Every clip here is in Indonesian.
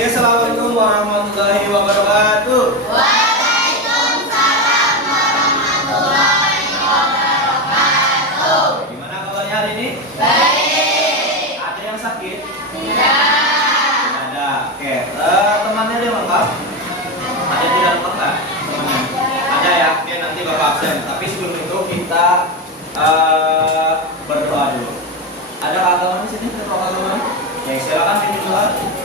Assalamualaikum warahmatullahi wabarakatuh. Waalaikumsalam warahmatullahi wabarakatuh. Gimana kabarnya hari ini? Baik. Ada yang sakit? Tidak. Ada. Oke. Temannya ada yang lengkap? Ada yang tidak lengkap nggak? Temannya? Ada ya. Oke, nanti Bapak absen. Tapi sebelum itu kita berdoa dulu. Ada agama di sini? Ada agama? Oke, silakan pimpin doa.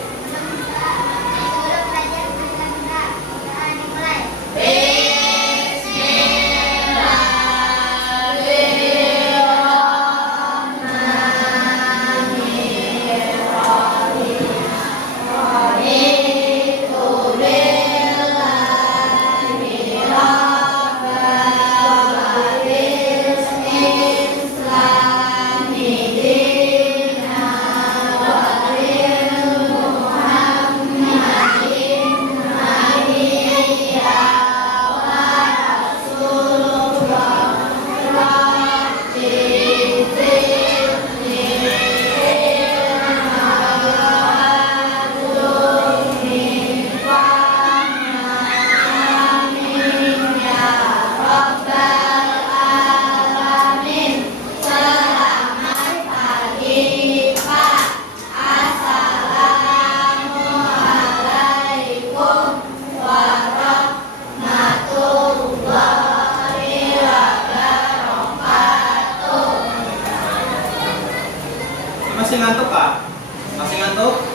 Masih ngantuk Pak? Masih ngantuk?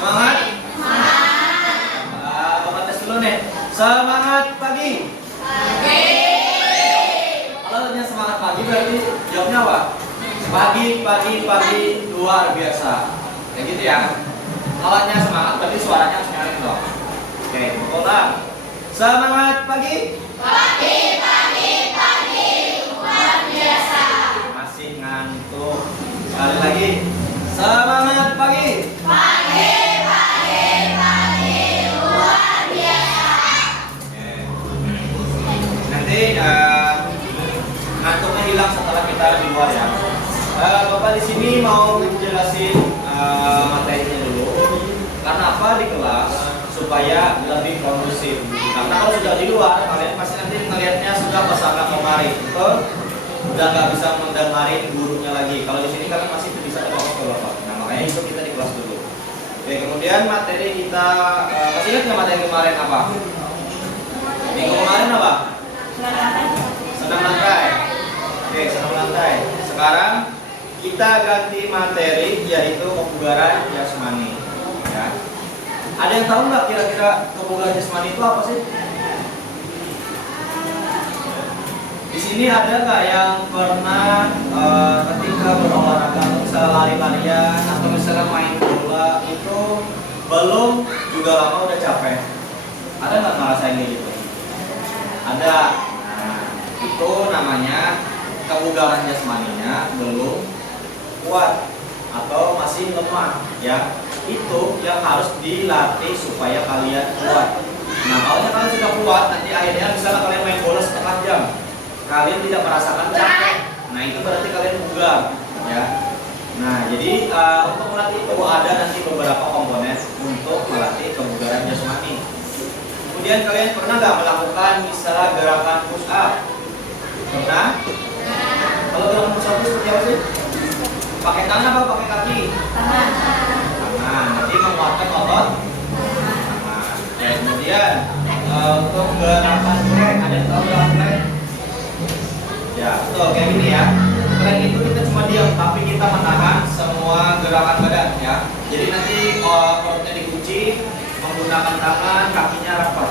Semangat? Bapak tes dulu nih. Semangat pagi. Kalau hanya semangat pagi berarti jawabnya apa? Pagi luar biasa. Kayak gitu ya. Kalau hanya semangat berarti suaranya harus nyaring dong. Oke, ulang. Semangat pagi. Luar biasa. Masih ngantuk. Sekali lagi. Semangat pagi. Luar biasa. Oke. Nanti ngantuknya hilang setelah kita di luar ya. Bapak di sini mau jelasin materinya dulu. Karena apa di kelas supaya lebih kondusif. Karena kalau sudah di luar kalian pasti nanti ngelihatnya sudah kesana kemari, betul? Udah nggak bisa mendengarin gurunya lagi. Kalau di sini kalian masih bisa fokus ke bapak. Nah makanya itu kita di kelas dulu. Oke, kemudian materi kita masih ingat nggak materi kemarin apa? Minggu kemarin apa? Senam lantai. Oke, senam lantai. Sekarang kita ganti materi yaitu kebugaran jasmani. Ya. Ada yang tahu nggak kira-kira kebugaran jasmani itu apa sih? Di sini ada nggak yang pernah ketika berolahraga, misalnya lari-larian atau misalnya main bola itu belum juga lama udah capek? Ada nggak ngerasain kayak gitu? Ada. Nah, itu namanya kebugaran jasmaninya belum kuat atau masih lemah ya. Itu yang harus dilatih supaya kalian kuat. Nah, kalau kalian sudah kuat, nanti akhirnya misalnya kalian main bola setengah jam, kalian tidak merasakan capek. Nah, itu berarti kalian bugar ya. Nah, jadi untuk melatih itu ada nanti beberapa komponen untuk melatih kebugaran jasmani. Kemudian kalian pernah nggak melakukan misalnya gerakan push up? Pernah? Kalau gerakan push up itu seperti apa sih? Pakai tangan apa pakai kaki? Tangan. Nanti menguatkan otot tangan. Kemudian untuk gerakan plank, ada yang tahu gerakan plank? Ya, betul kayak gini ya. Plank itu kita cuma diam, tapi kita menahan semua gerakan badan ya. Jadi nanti perutnya dikunci, menggunakan tangan, kakinya rapat.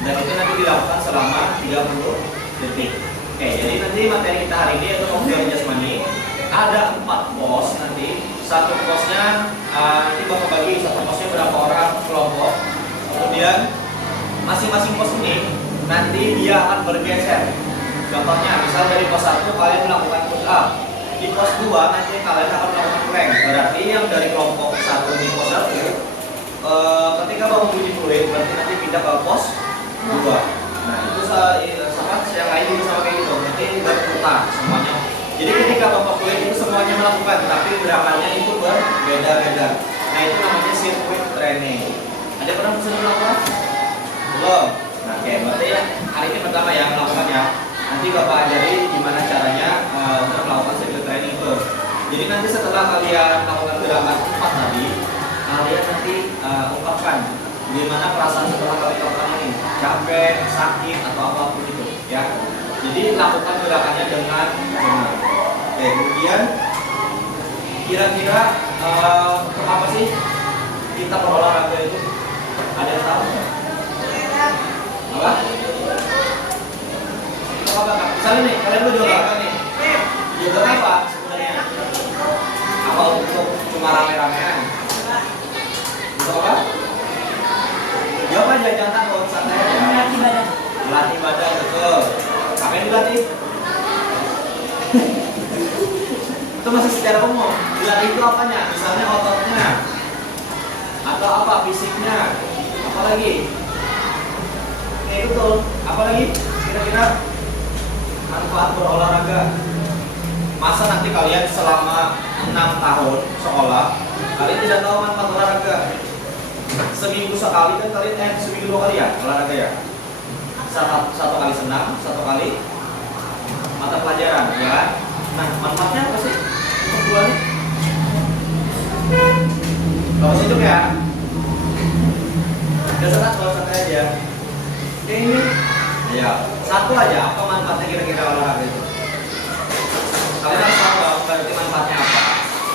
Dan itu nanti dilakukan selama 30 detik. Oke, jadi nanti materi kita hari ini yaitu kebugaran jasmani. Ada 4 pos nanti. Satu posnya nanti bakal bagi satu posnya berapa orang kelompok. Kemudian masing-masing pos ini nanti dia akan bergeser. Contohnya, misal dari pos 1 kalian melakukan push up. Di pos 2 nanti kalian akan melakukan plank. Berarti yang dari kelompok 1 di pos 1 ketika mau menguji fluid berarti nanti pindah ke pos 2. Nah, itu sama yang lain juga sama kayak gitu. Nanti berputar semuanya. Jadi ketika bapak fluid itu semuanya melakukan, tapi gerakannya itu berbeda-beda. Nah, itu namanya circuit training. training. Ada pernah pesen melakukan? Belum. Nah, oke, berarti ya hari ini pertama ya melakukannya. Nanti Bapak ajari gimana caranya untuk melakukan skill training itu. Jadi nanti setelah kalian melakukan gerakan 4 tadi, kalian nanti ungkapkan gimana perasaan setelah kalian melakukan ini, capek, sakit atau apapun itu, ya. Jadi lakukan gerakannya dengan benar. Oke, kemudian kira-kira untuk apa sih kita berolahraga itu? Ada yang tahu? Apa? Untuk apa Kak? Misalnya nih, kalian berdua olahraga nih. Tujuan apa sebenarnya? Apa untuk cuma rame-ramean? Untuk apa? Jawab aja, jangan takut, santai aja. Melatih badan. Melatih badan, betul. Apa yang dilatih? Itu masih secara umum. Dilatih itu apanya? Misalnya ototnya, atau apa fisiknya, apa lagi? Itu tuh, apa lagi? Kira-kira manfaat berolahraga. Masa nanti kalian selama 6 tahun sekolah, kalian tidak tahu manfaat olahraga? Seminggu sekali kan kalian, seminggu 2 kali ya olahraga ya? Satu kali senam, 1 kali mata pelajaran, ya kan? Nah, manfaatnya apa sih untuk duanya? Bagus hidup ya? Udah senang, kalau santai aja. Oke, ini ya, satu aja, apa manfaatnya kira-kira olahraga itu? Kalian harus tahu berarti manfaatnya apa,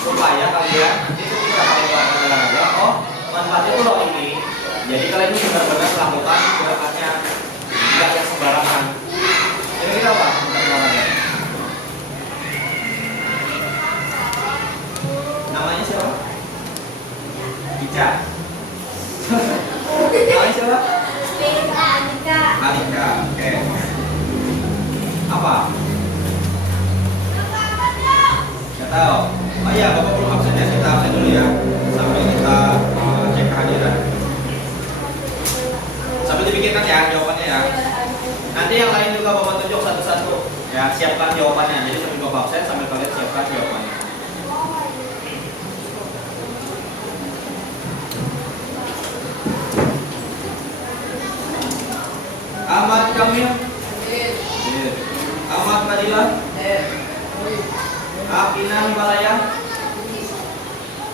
supaya kalian nanti ketika kalian olahraga, oh manfaatnya itu loh ini. Jadi kalian ini benar-benar melakukan gerakannya, tidak yang sembarangan. Kira-kira apa manfaat olahraga? Namanya siapa? Ica. Namanya siapa? Alika. Oke. Apa? Nggak tahu. Oh iya, Bapak belum absen ya. Kita absen dulu ya. Sambil kita cek kehadiran. Sambil dipikirkan ya jawabannya ya. Nanti yang lain juga Bapak tunjuk satu-satu. Ya, siapkan jawabannya. Jadi sambil Bapak absen sambil kalian siapkan jawabannya. Ahmad Kamil, Ahmad Fadila, Akina Himalaya,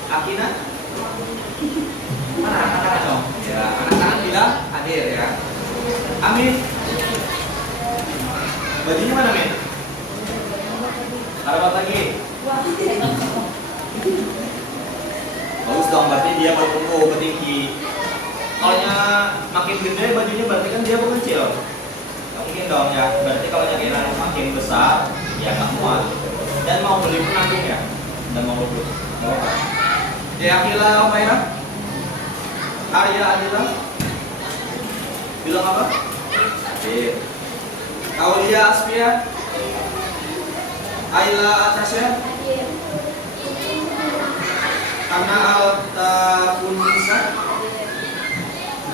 Akina, mana anak-anak dong? Ya, anak-anak bilang hadir ya. Amin. Bajunya mana Min? Harapan lagi. Bagus dong, berarti dia bertumbuh bertinggi. Kalau makin gede bajunya berarti kan dia berkecil. Nggak mungkin dong ya. Berarti kalau keinginan makin besar, ya nggak muat. Dan mau beli pun nanggung ya. Dan mau beli. Nggak apa-apa. Akila Omaira, Arya Adila, bilang apa? Hadir. Aulia Asfia, Ayla Atasya, Ana Altafunisa,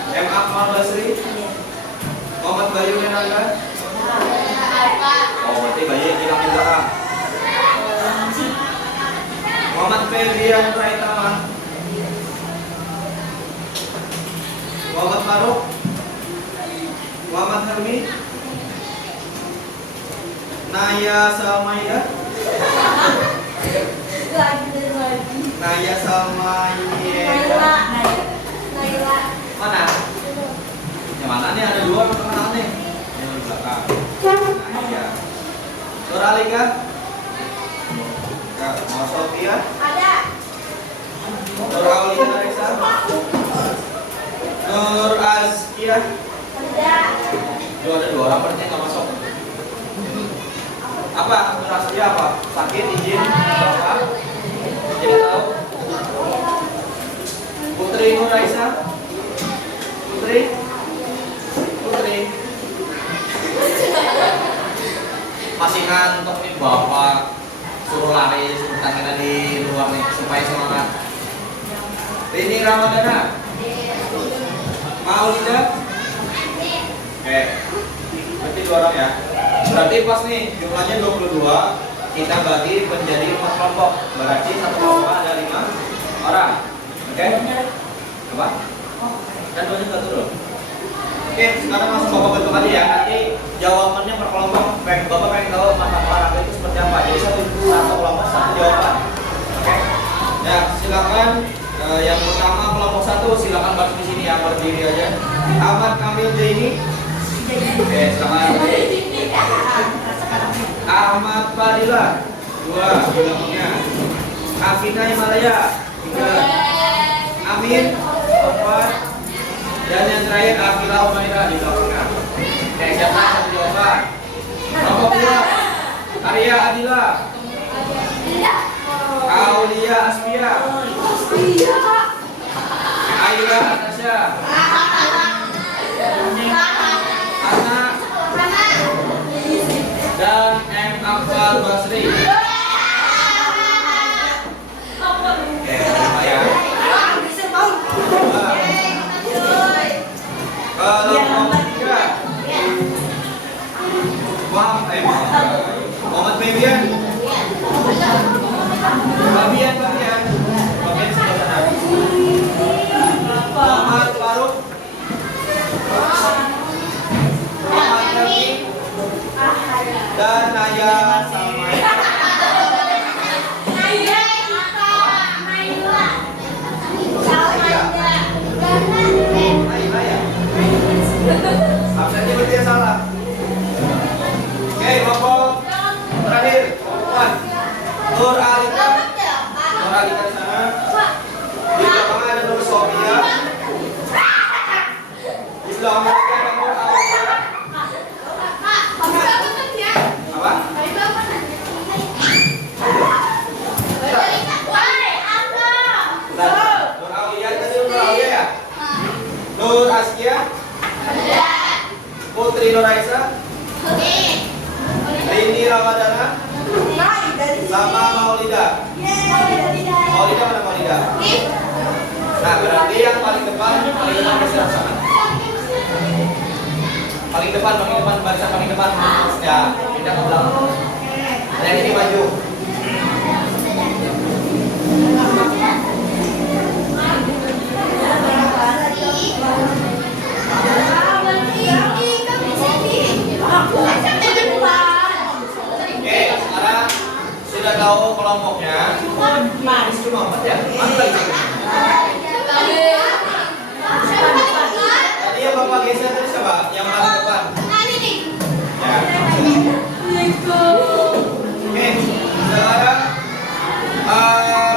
M. Akmal Basri, Muhammad Bayu Menaga. Oh, berarti Bayu yang hilang juga ah. Muhammad Ferdian Praitama, Muhammad Faruk, Muhammad Helmi, Naya Salmaida, Naya Salmaida. Mana? Yang mana nih? Ada 2 orang nih. Yang di belakang. Nah, iya. Nur Alika? Mau Sofia? Ada. Nur Aulia Reza? Nur Azkia? Ada. Ada 2 orang berarti nggak masuk. Apa? Nur Azkia apa? Sakit, izin? Apa? Tidak tahu. Putri Nur Raisa? Putri? Masih ngantuk nih Bapak. Suruh lari, suruh tangan di luar nih supaya semangat. Rini Ramadana? Maulida? Oke. Berarti 2 orang ya. Berarti pas nih jumlahnya 22. Kita bagi menjadi 4 kelompok. Berarti satu kelompok ada 5 orang. Oke? Apa? Apa? Kan dua juga turun. Oke, sekarang langsung Bapak bentuk aja ya. Nanti jawabannya per kelompok. Bapak pengen tahu mata olahraga itu seperti apa. Jadi satu kelompok satu jawaban. Oke. Ya, silakan. Yang pertama kelompok 1 silakan berdiri di sini ya, berdiri aja. Ahmad Kamil Jaini. Oke, silakan. Ahmad Fadila 2 bilangnya. Afina Himalaya 3. Amin 4. Dan yang terakhir Afila Umaira di belakangnya. Oke, siapa satu jawaban? Kelompok 2 Arya Adila. Aulia Aspia. Aira Atasha. Ana dan M. Akbar Basri. Oke, ya. Kelompok 3 Muhammad Mebian. Babian sebelah sana. Muhammad Faruk. Muhammad Jami dan Naya Salmai. Absennya berarti yang salah. Oke, kelompok terakhir, kelompok 4 Nur Alika. Nur Alika di sana. Di belakangnya ada Nur Sofia. Di belakangnya ada Nur Alika. Apa? Nur Aulia tadi Nur Aulia ya? Nur Askia. Putri Noraisa. Rini Ramadana. Sama Maulida. Maulida mana Maulida? Nah, berarti yang paling depan geser ke sana. Paling depan barisan paling depan. Ya, pindah ke belakang. Yang ini maju. Oke, sekarang sudah tahu kelompoknya. Ini cuma 4 ya? Mana lagi? Tadi yang Bapak geser tadi siapa? Yang paling depan. Ya. Oke, sekarang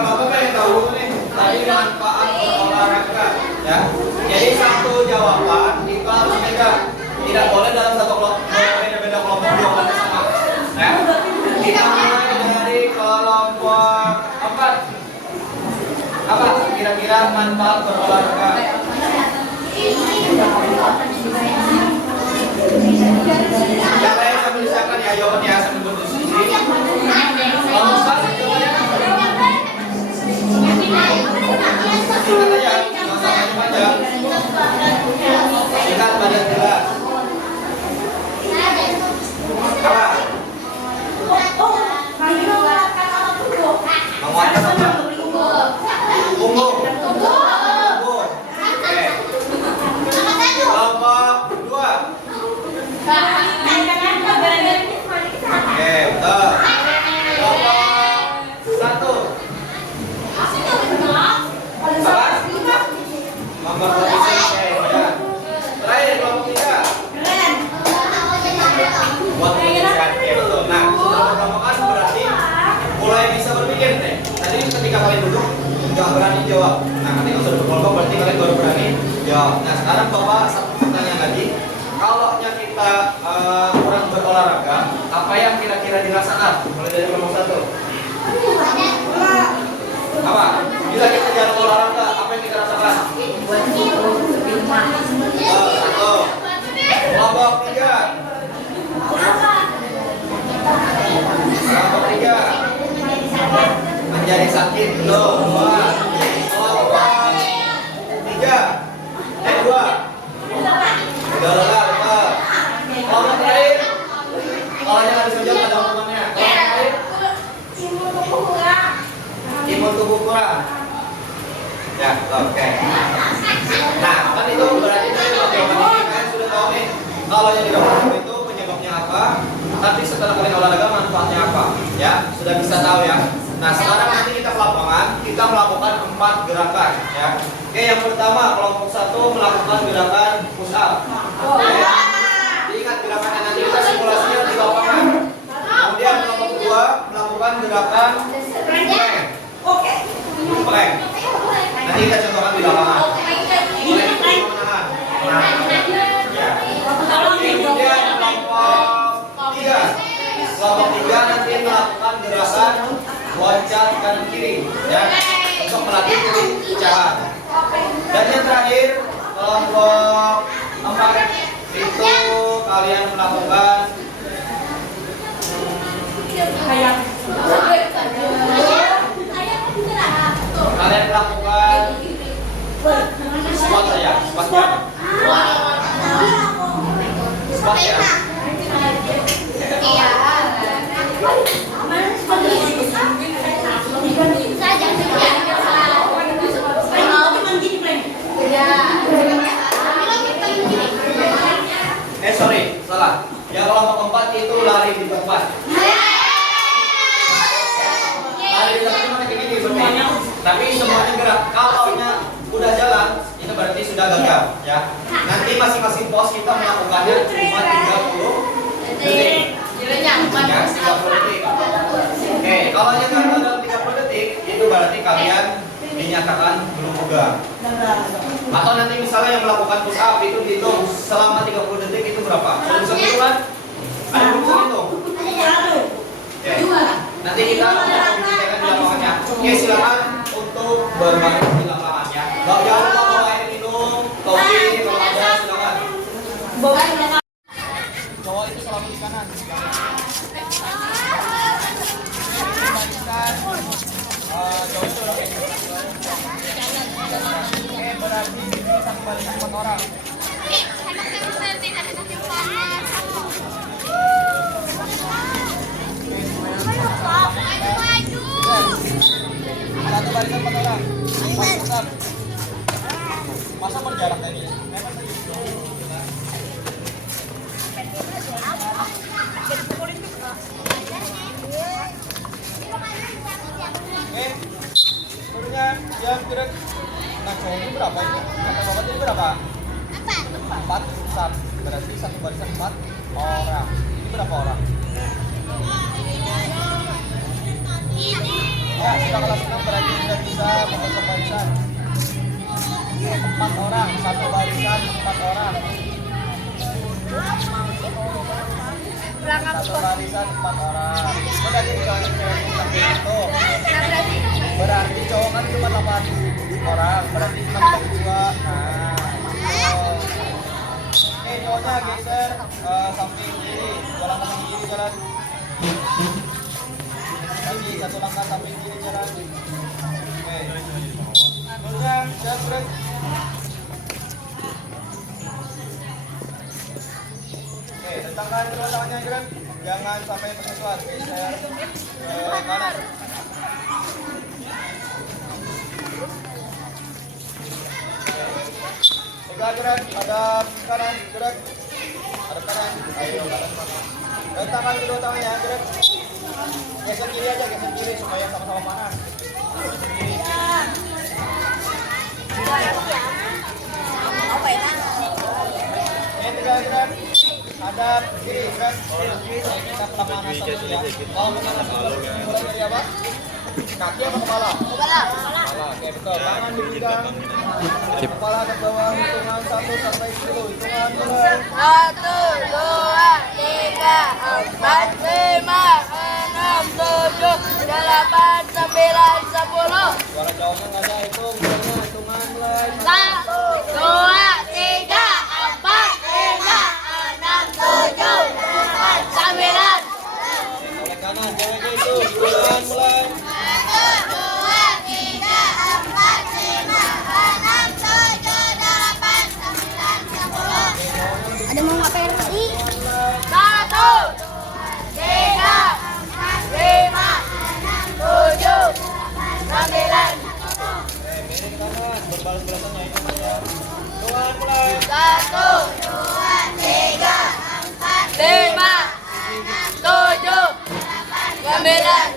Bapak pengen tahu nih tadi manfaat olahraga ya. Jadi satu jawaban itu harus beda. Tidak boleh dalam satu kelompok beda-beda kelompok jawabannya sama. Ya. Kita mulai dari kelompok 4. Apa kira-kira manfaat berolahraga? Ya, saya sambil siapkan ya jawabannya sambil berdiskusi. Kelompok 1 jawabannya apa? Singkat aja, nggak usah panjang-panjang. Singkat padat jelas. Apa? Menguatkan apa? Punggung. Oke. Kelompok 2. Oke, betul. Kelompok 1. Apa? Memperhatikan. Oke, ya. Terakhir kelompok 3. Buat mengingatkan, ya betul. Nah, setelah perkampungan berarti mulai bisa berpikir nih. Tadi ketika kalian duduk nggak berani jawab. Nah, ketika sudah berkelompok berarti kalian baru berani jawab. Nah, sekarang Bapak satu pertanyaan lagi. Kalau kita kurang berolahraga, apa yang kira-kira dirasakan? Mulai dari kelompok 1. Apa? Bila kita jarang olahraga, apa yang kita rasakan? Satu. Kelompok 3. Kelompok 3 menjadi sakit. 2. Kelompok 3. 2. Udah lelah. Kelompok terakhir. Olahnya nggak bisa jawab ada hukumannya. Kelompok terakhir. Imun tubuh kurang. Ya, oke. Nah, kan itu berarti dari jawaban ini kalian sudah tahu nih. Kalau yang dilakukan itu penyebabnya apa? Tapi setelah kalian olahraga manfaatnya apa? Ya, sudah bisa tahu ya. Nah, sekarang nanti kita ke lapangan, kita melakukan 4 gerakan ya. Oke, yang pertama kelompok 1 melakukan gerakan push up. Oke. Ingat gerakannya nanti kita simulasinya di lapangan. Kemudian kelompok 2 melakukan gerakan plank. Nanti kita contohkan di lapangan. Plank menahan. Ya. Kemudian kelompok 3 nanti melakukan gerakan loncat kanan kiri ya untuk melatih pecahan. Dan yang terakhir kelompok 4 itu kalian melakukan squat saja, squat ya. Squat ya. Sorry, salah. Yang kelompok 4 itu lari di tempat. Lari di tempat kayak gini sebenarnya. Tapi semuanya gerak. Kalau udah jalan, itu berarti sudah gagal ya. Nanti masing-masing pos kita melakukannya cuma 30 detik. Ya, 30 detik. Oke, kalau yang gagal dalam 30 detik, itu berarti kalian dinyatakan belum pegang. Atau nanti misalnya yang melakukan push up itu dihitung selama 30 detik itu berapa? Sudah bisa hitung kan? Ada yang bisa hitung? Oke. Nanti kita membicarakan di lapangannya. Oke, silakan untuk bermain di lapangannya. Jangan lupa bawa air minum, topi kalau ada silakan. Cowok itu selalu di kanan. Cowok itu udah kayak gitu. Oke, berarti ini satu balik 4 orang. Satu barisan 4 orang. Mantap. Masa berjarak kayak gini? Oke. Seluruhnya yang gerak. Nah, cowok ini berapa ini? Kata bapak ini berapa? 4 besar. Berarti satu barisan 4 orang. Ini berapa orang? Ya, sudah kelas 6 berarti sudah bisa membentuk barisan. 4 orang, satu barisan 4 orang. Satu barisan 4 orang. Berarti cowok seperti itu. Berarti cowok kan cuma 8 orang, berarti 6 bagi 2. Nah, oke, cowoknya geser samping kiri, jalan samping kiri jalan. Lagi satu langkah samping kiri jalan. Oke, kemudian siap break. Oke, tentangkan kedua tangannya gerak, jangan sampai bersentuhan. Geser ke kanan. Tegak gerak, hadap kanan, gerak, hadap kanan, ayo kanan. Rentangkan kedua tangannya, gerak. Geser kiri aja, geser kiri supaya sama-sama panas. Kiri. Ini tegak gerak, hadap kiri, gerak. Kita pemanasan dulu ya. Kalau pemanasan dulu, mulai dari apa? Kaki apa kepala? Kepala. Oke, betul. Tangan dipegang. Kepala ke bawah, hitungan 1 sampai 10. Hitungan mulai. 1, 2, 3, 4, 5, 6, 7, 8, 9, 10. Suara jawabnya nggak ada, hitung. Hitungan mulai. 1, 2, 3, 4, 5, 6, 7, 8, 9. Oleh kanan, ceweknya itu. Hitungan mulai. Ada mau ngapain tadi? 1, 3, 5, 7, 9. Miring kanan, berbalas-balasan ya hitungannya. Hitungan mulai. 1, 2, 3, 4, 5, 7, 9.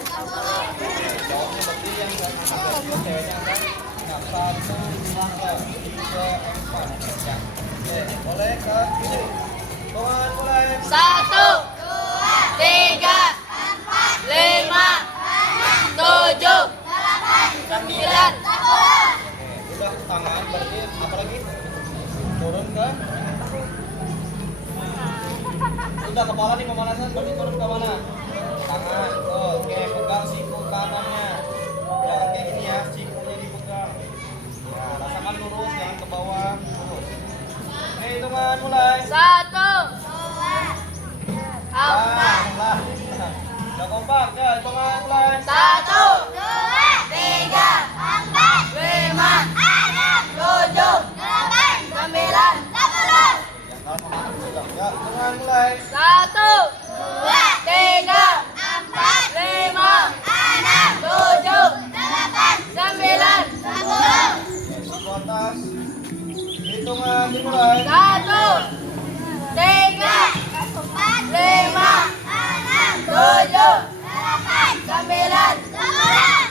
Jawabnya berarti yang agak ceweknya kan. Nah, 1, 2, 3, 4. Ya. Oke, boleh ke kiri. Hitungan mulai. 1, 2, 3, 4, 5, 7, 9. Udah tangan berarti apa lagi? Turun ke. Udah kepala nih pemanasan berarti turun ke mana? Tangan. Oh, oke, pegang siku kanannya. Jangan kayak gini ya, sikunya dipegang. Ya, rasakan lurus, jangan ke bawah. Lurus. Oke, hitungan mulai. 1, 2, 4. Lah. Udah kompak ya, hitungan mulai. 1, 2, 3, 4, 5, 7, 8, 9. Ya, kalau pemanasan pegang. Ya, hitungan mulai. 1, 2, 3, 4, 5, 7, 8, 9. Siku atas. Hitungan dimulai. 1, 3, 4, 5, 7, 8, 9.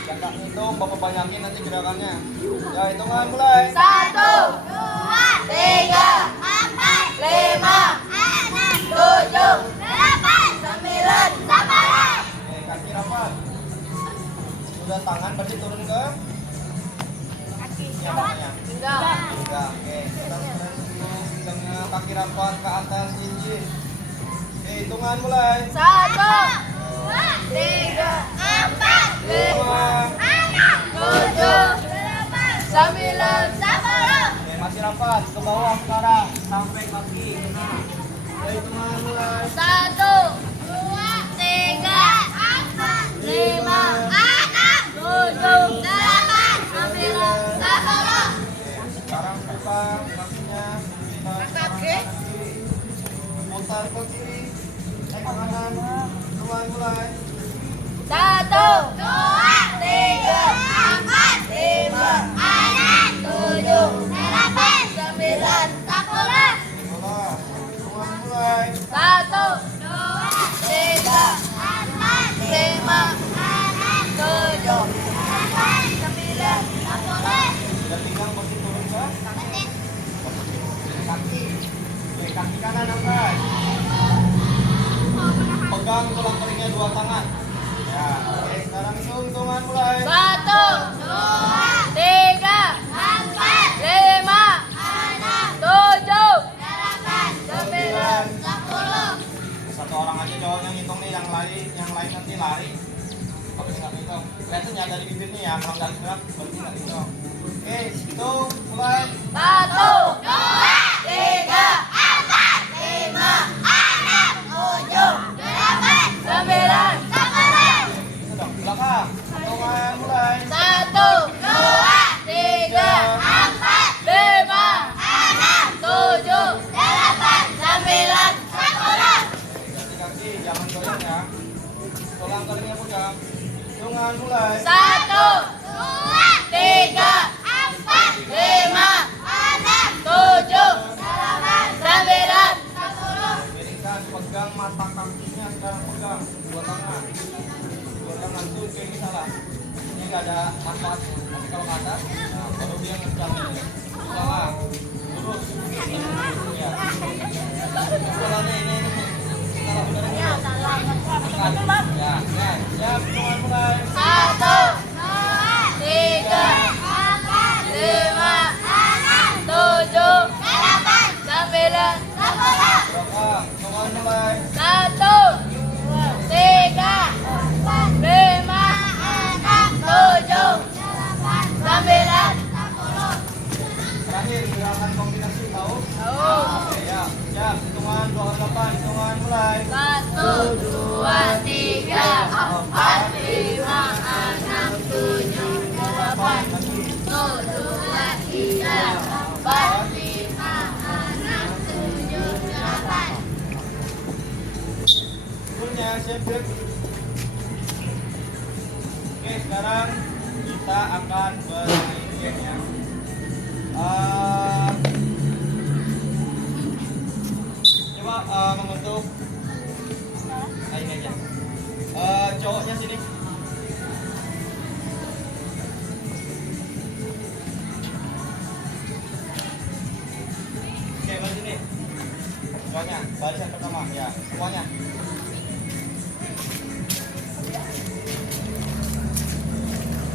Jangan hitung, bapak banyakin nanti gerakannya. Ya, hitungan mulai. 1, 2, 3, 4, 5, 7, 8, 9. Oke, kaki rapat. Sudah tangan berarti turun ke ya, tangannya. Enggak. Enggak, oke. Kita press dulu pinggangnya, kaki rapat ke atas cincin. Oke, hitungan mulai. 1, 3, 4, 5, 7, 9, 10. Oke, masih rapat ke bawah sekarang sampai kaki. Nah, oke, hitungan mulai. 1, 2, 3, 4, 5, 7, 8, 9, 10. Sekarang buka kakinya, kita Kaki. putar ke kiri, ke kanan. Hitungan mulai. 1, 2, 3, 4, 5, 7, 8, 9, 10. Bola. Hitungan mulai. 1, 2, 3, 4, 5, 7, 8, 9, 10. Sudah pinggang masih turun ke kaki. Oke, kaki kanan angkat. Pegang tulang kelingnya dua tangan. Ya, oke, sekarang hitungan mulai. 1, 2, 3, 4, 5, 7, 8, 9, 10. Satu orang aja cowok yang hitung nih, yang lain nanti lari. Tapi nggak hitung. Lihat tuh dari bibirnya ya, kalau nggak gerak berarti nggak hitung. Oke, hitung mulai. 1, 2, 3, 4, 5, 7, 8, 9, 10. Itu dong, belakang. Hitungan mulai. 1, 2, 3, 4, 5, 7, 8, 9, 10. Ganti kaki, jangan goyang ya. Tulang kelingnya pegang. Hitungan mulai. 1, 2, 3, 4, 5, 7, 8, 9, 10. Miringkan, pegang mata kakinya sekarang pegang dua tangan. Dua tangan tuh kayak ini salah. Ini nggak ada manfaatnya. Tapi kalau ke atas, nah, baru dia ngegang ini. Salah. Lurus. Ya. Polanya ini. Salah bener ini. Tekan. Ya, ya. Siap, hitungan mulai. 1, 2, 3, 4, 5, 7, 8, 9, 10. Belakang, hitungan mulai. 1, 3, 4, 5, 7, 9, 10. Terakhir, gerakan kombinasi tahu? Oke, ya. Siap, hitungan 28, hitungan mulai. 1, 2, 3, 4, 5, 6, 7, 8, 2, 3, 4, 5, 6, 7, 8. Turunnya, siap, siap. Oke, sekarang kita akan bermain game ya. Barisan pertama, ya, semuanya.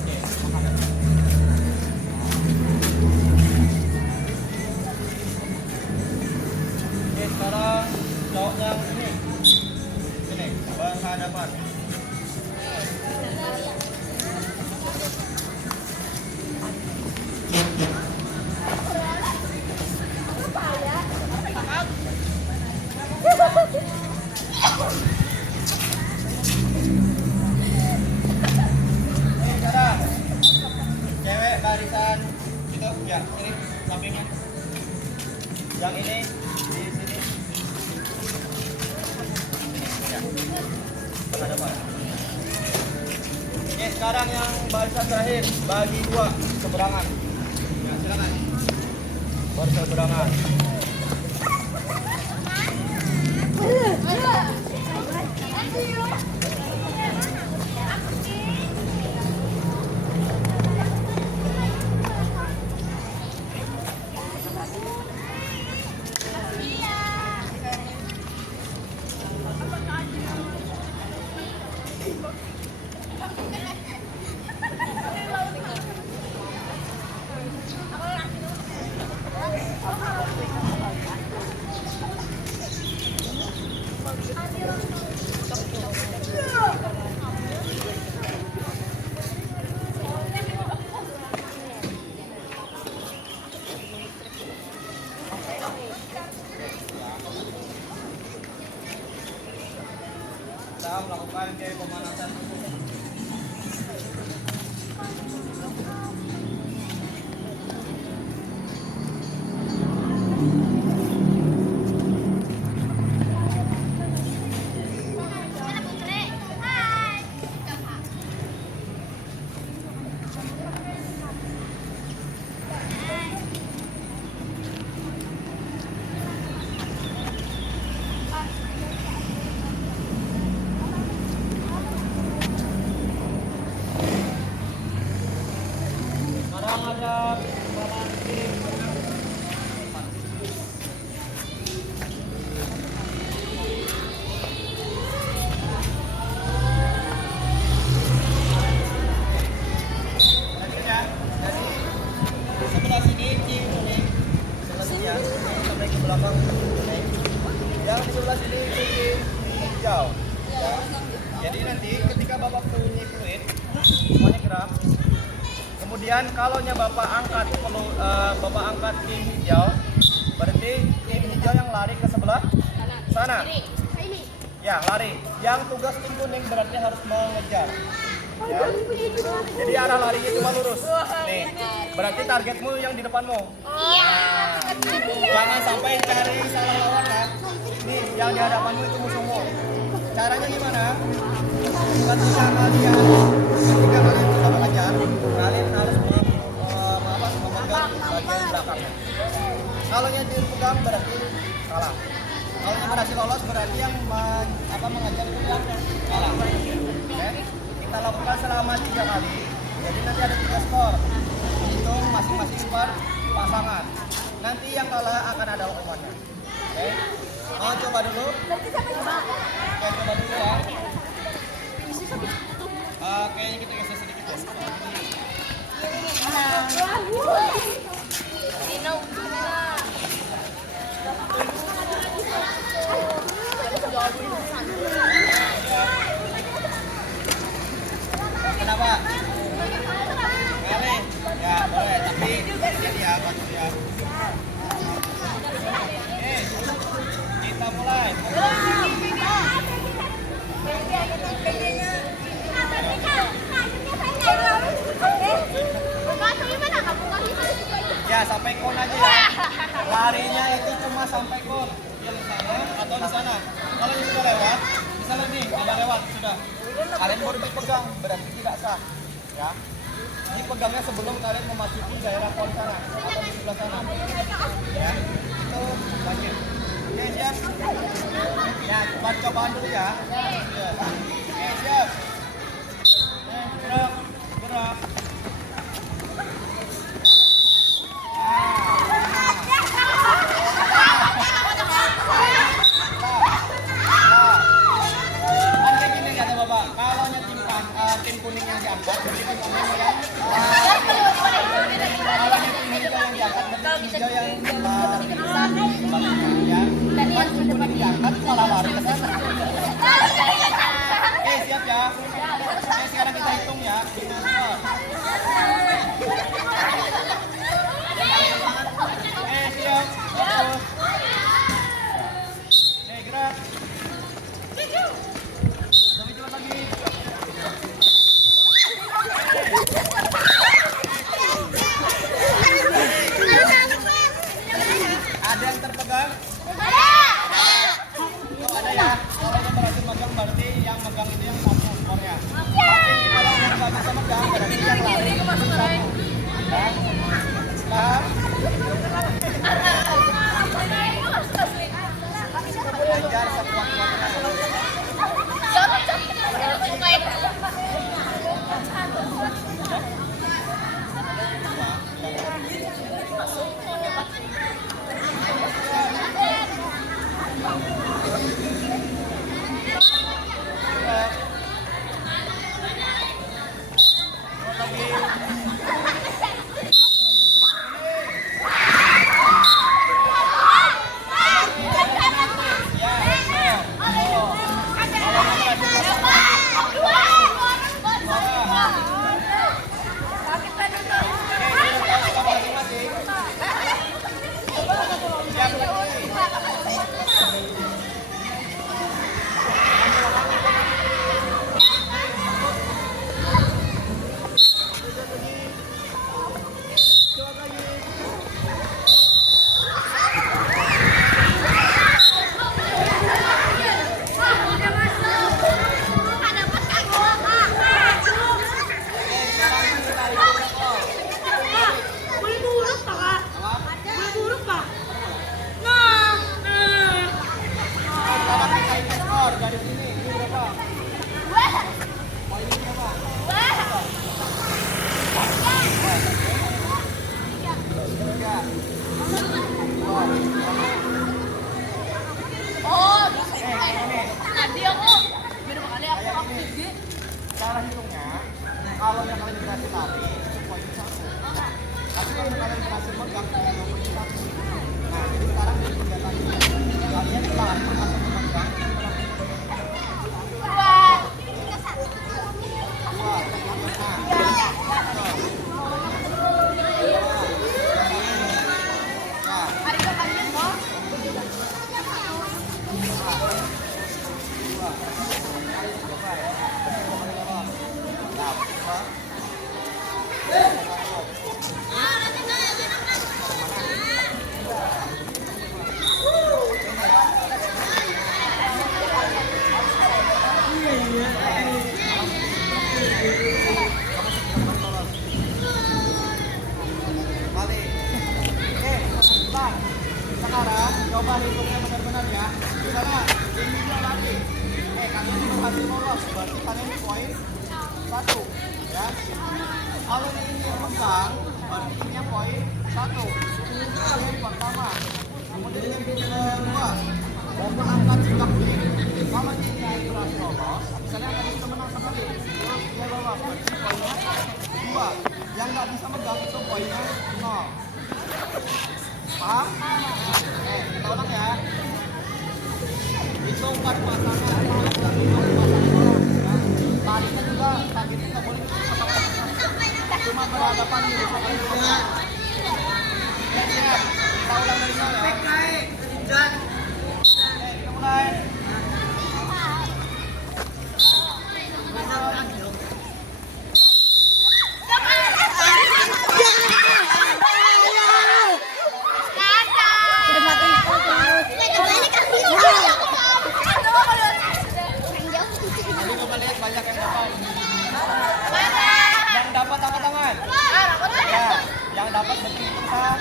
Oke, makan. Oke, sekarang jawab yang ini. Sini, berhadapan. Sekarang cewek barisan itu ya sini sampingnya. Yang ini di sini. Ya. Berhadapan. Oke, sekarang yang barisan terakhir bagi dua seberangan. Ya, silakan. Berseberangan. Kita melakukan kayak pemanasan. Sekarang ada balas kiri. Jadi sebelah sini tim kuning, sebelah sini ya, sampai ke belakang kuning. Yang di sebelah sini tim hijau. Ya. Jadi nanti ketika bapak bunyi fluid, semuanya gerak. Kemudian kalaunya bapak angkat bapak angkat tim hijau, berarti tim hijau yang lari ke sebelah sana. Ya, lari. Yang tugas tim kuning berarti harus mengejar. Ya. Jadi arah larinya cuma lurus. Nih, berarti targetmu yang di depanmu. Nah, jangan sampai cari salah lawan ya. Nih, yang di hadapanmu itu musuhmu. Caranya gimana? Ketika kalian sudah mengejar, kalian harus memegang bagian belakangnya. Kalau yang dipegang berarti kalah. Kalau yang berhasil lolos berarti yang mengejar itu kalah. Oke? Kita lakukan selama 3 kali. Jadi nanti ada 3 skor. Hitung masing-masing per pasangan. Nanti yang kalah akan ada hukumannya. Oke? Mau coba dulu? Oke, coba dulu ya. Kayaknya kita geser sedikit ya. Kenapa? Kali? Ya boleh, tapi jadi ya, bantu ya. Oke, kita mulai. Ya sampai kon aja ya. Larinya itu cuma sampai kon. Dia di sana atau di sana. Kalau ini sudah lewat, misalnya nih udah lewat sudah. Kalian baru dipegang berarti tidak sah. Ya. Dipegangnya sebelum kalian memasuki daerah kon sana atau di sebelah sana. Ya. Itu wajib. Oke siap. Ya cobaan dulu ya. Oke siap. Gerak, gerak. dia yang lari ya. Pas kumpul diangkat malah lari ke sana. Oke, siap ya. Oke, sekarang kita hitung ya. Siap. Bagus. Gerak. Lebih cepat lagi. Ada yang terpegang? Oh, ada ya. Kalau yang berhasil megang berarti yang megang itu yang satu skornya. Tapi kalau yang nggak bisa megang berarti yang lari satu. Ya. Nah. Belajar sekuat-kuatnya. Cara hitungnya, kalau yang kalian berhasil lari, itu poin satu. Tapi kalau kalian berhasil megang, itu poin satu. Nah, jadi sekarang ini kegiatannya, kalian lari atau memegang. Sekarang coba hitungnya benar-benar ya. Misalnya ini dia lari. Kalian berhasil lolos, berarti kalian poin 1 ya. Kalau ini yang megang, berarti ini poin 1. Itu poin pertama. Kemudian yang kedua, Bapak angkat sikap ini. Kalau ini berhasil lolos, misalnya tadi sudah menang sekali, terus dia lolos, berarti poinnya 2. Yang nggak bisa megang itu poinnya 0. Paham? Kita ulang ya. Hitung 4 pasangan malam dan 5 pasangan ya. Larinya juga tadi kita boleh cuma berhadapan di depan itu. Siap. Kita ulang dari nol ya. Kita mulai. Banyak yang dapat. Yang dapat angkat tangan. Ya, yang dapat berhitung 1. Ya.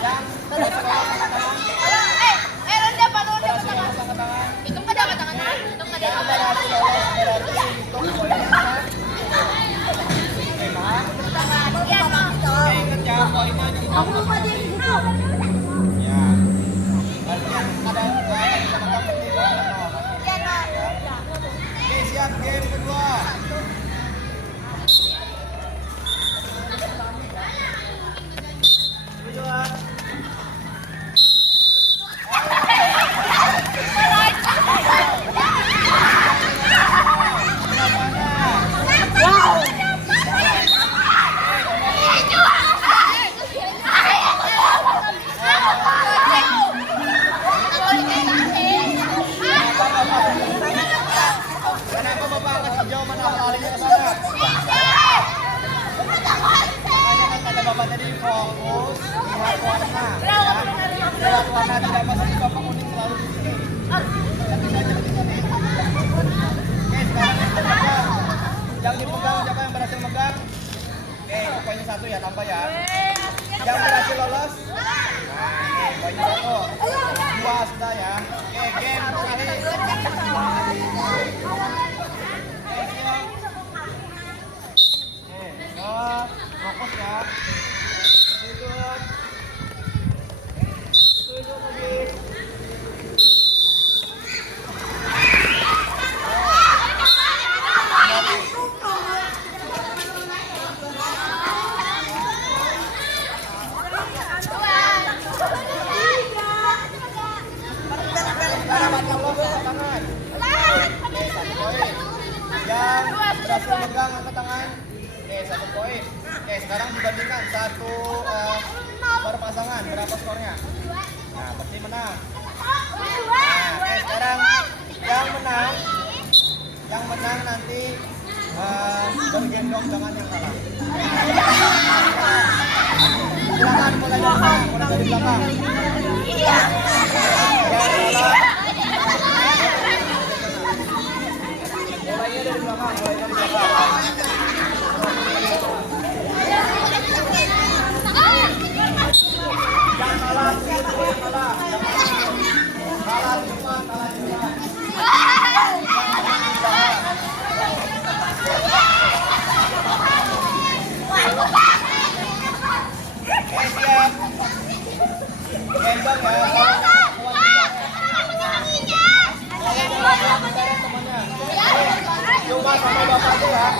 Yang berhasil lolos angkat tangan. Berhasil lolos angkat tangan. Hitung ke dapat tangan. Hitung ke Yang dapat. berhasil lolos berarti hitung poinnya. Oke, paham? Oke, ingat ya, poinnya dihitung masing-masing. Ya. Berarti yang ada yang bisa megang berarti poinnya 0. Oke, siap game kedua. Kedua. coba tadi fokus lihat warna. Lihat warna tidak pas di coba kuning selalu di sini. Lihat aja di sini. Oke, sekarang yang dipegang siapa yang berhasil megang? Oke, itu poinnya 1 ya, tambah ya. Yang berhasil lolos? Nah, ini poinnya 1. 2 sudah ya. Oke, game terakhir. Fokus ya. Tujuh lagi. Yang berhasil megang angkat tangan. Oke, 1 poin. Oke, sekarang dibandingkan satu berpasangan. Berapa skornya? Nah, berarti menang. Nah, oke, sekarang yang menang nanti bergendong dengan yang kalah. Silakan mulai dari belakang. Yang kalah. Mulainya dari belakang, Jangan kalah, kalah cepat. Siap. Gendong ya. Coba sama bapak aja ya.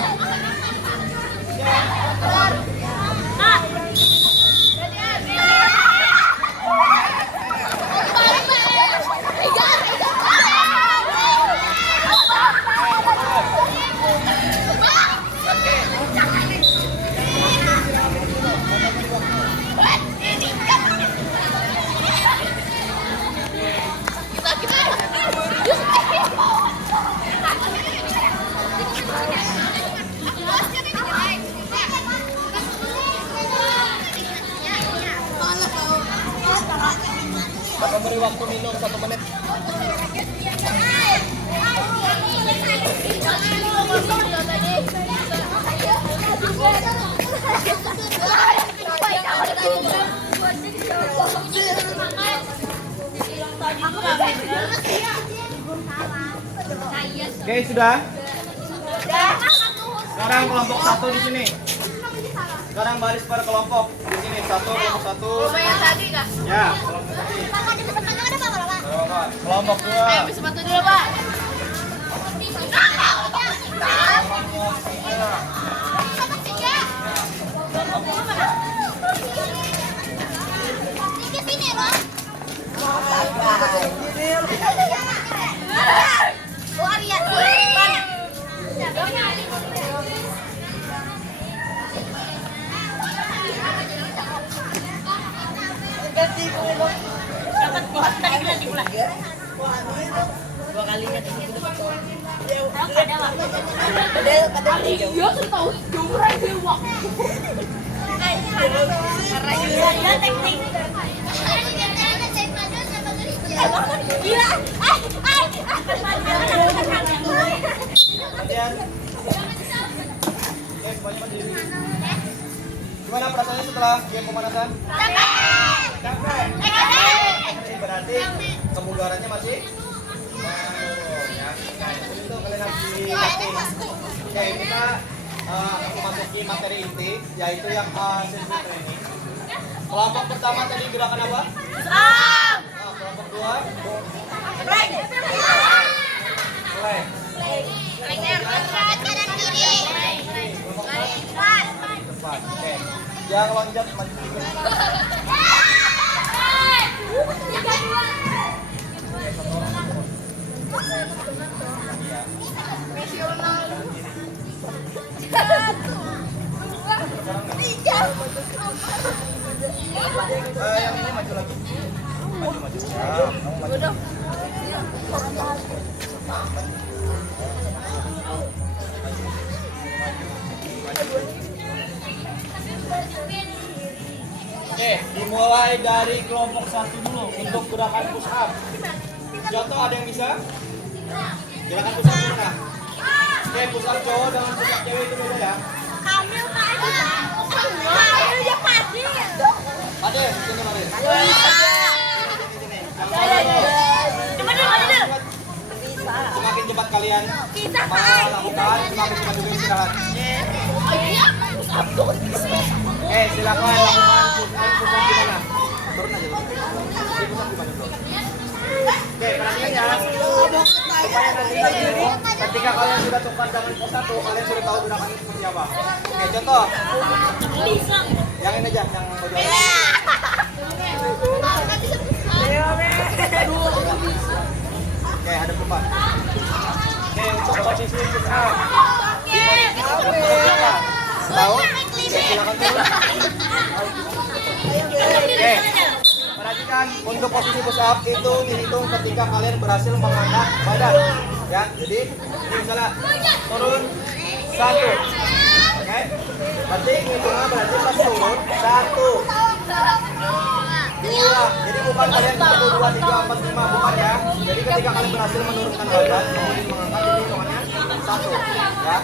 Bapak beri waktu minum 1 menit. Oke, sudah. Sekarang kelompok 1 di sini. Sekarang baris per kelompok di sini 1 kelompok 1. Yang tadi kak? Ya, kelompok tadi. Kelompok 2. Ayo sepatu dulu pak. Dapat buat tadi bilang diulang. 2 kalinya tinggi. Ada pak. Iya tahu jumlah dia waktu. Karena teknik. Gila. Gimana perasaannya setelah game pemanasan? Capek. Berarti kebugarannya masih menurun ya. Nah, itu kalian harus dilatih. Ya, kita memasuki materi inti, yaitu yang sirkuit training. Kelompok pertama tadi gerakan apa? Kelompok 2 mulai. Depan. Oke. Yang loncat maju. Yang ini maju lagi. Maju. Ya, kamu maju. Oke, dimulai dari kelompok 1 dulu untuk gerakan push up. Contoh ada yang bisa? Gerakan push up gimana? Oke, push up cowok dengan push up cewek itu beda ya. Kamil yang mati. Adil, sini Adil. Semakin cepat kalian melakukan, semakin cepat juga istirahat. Oke, silakan lakukan push up gimana? Turun aja dulu. Push up gimana bro? Oke, perhatikan ya. Supaya nanti ketika kalian sudah tukar dengan pos 1, kalian sudah tahu gerakannya seperti apa. Oke, contoh. Yang ini aja, yang baju Oke, hadap depan. Oke, untuk posisi push up. Di posisi apa? Tahu? Silakan turun. Oke, perhatikan untuk posisi push up itu dihitung ketika kalian berhasil mengangkat badan. Ya, jadi ini misalnya turun 1. Oke, berarti hitungnya berarti pas turun 1, 2. Jadi bukan kalian 1, 2, 3, 4, 5 bukan ya. Jadi ketika kalian berhasil menurunkan badan kemudian mengangkat jadi hitungannya 1 ya.